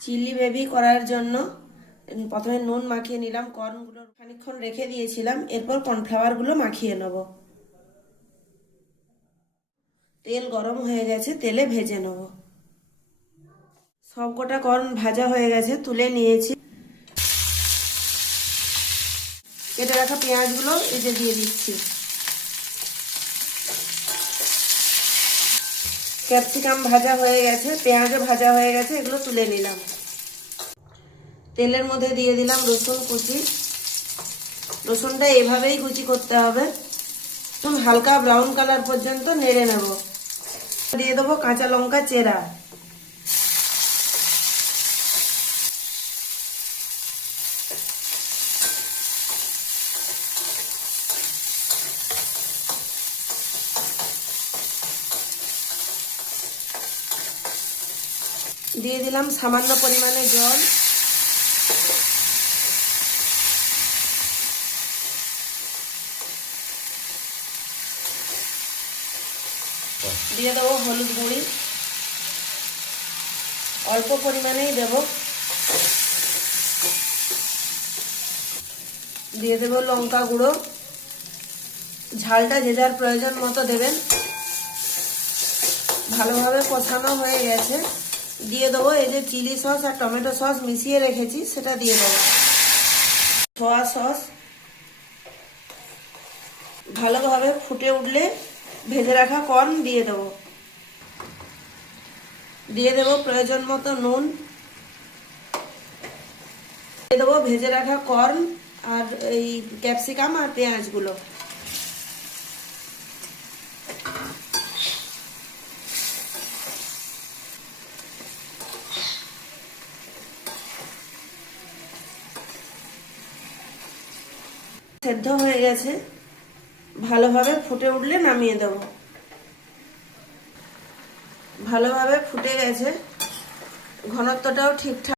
Chilli baby করার জন্য প্রথমে নুন মাখিয়ে নিলাম, কর্নগুলো খানিকক্ষণ রেখে দিয়েছিলাম, এরপর কর্নফ্লাওয়ারগুলো মাখিয়ে নেব। তেল গরম হয়ে গেছে, তেলে ভেজে নেব। সবকটা কর্ন ভাজা হয়ে গেছে, তুলে নিয়েছি। কেটে রাখা পেঁয়াজগুলো এতে দিয়ে দিচ্ছি। ক্যাপসিকাম ভাজা হয়ে গেছে, পেঁয়াজও ভাজা হয়ে গেছে, এগুলো তুলে নিলাম। তেলের মধ্যে দিয়ে দিলাম রসুন কুচি। রসুনটা এভাবেই কুচি করতে হবে, হালকা ব্রাউন কালার পর্যন্ত নেড়ে নেব। দিয়ে দেবো কাঁচা লঙ্কা চেরা। দিয়ে দিলাম সামান্য পরিমাণে জল। দিয়ে দেবো হলুদ গুঁড়ি, অল্প পরিমাণেই দেব। দিয়ে দেব লঙ্কা গুঁড়ো, ঝালটা যে যার প্রয়োজন মতো দেবেন। ভালোভাবে কষানো হয়ে গেছে, দিয়ে দেবো এই যে চিলি সস আর টমেটো সস মিশিয়ে রেখেছি, সেটা দিয়ে দেবো। সয়া সস ভালোভাবে ফুটে উঠলে ভেজে রাখা কর্ন দিয়ে দেবো। দিয়ে দেবো প্রয়োজন মতো নুন। দিয়ে দেবো ভেজে রাখা কর্ন আর এই ক্যাপসিকাম আর পেঁয়াজগুলো। সেদ্ধ হয়ে গেছে, ভালোভাবে ফুটে উঠলে নামিয়ে দেব। ভালোভাবে ফুটে গেছে, ঘনত্বটাও ঠিকঠাক।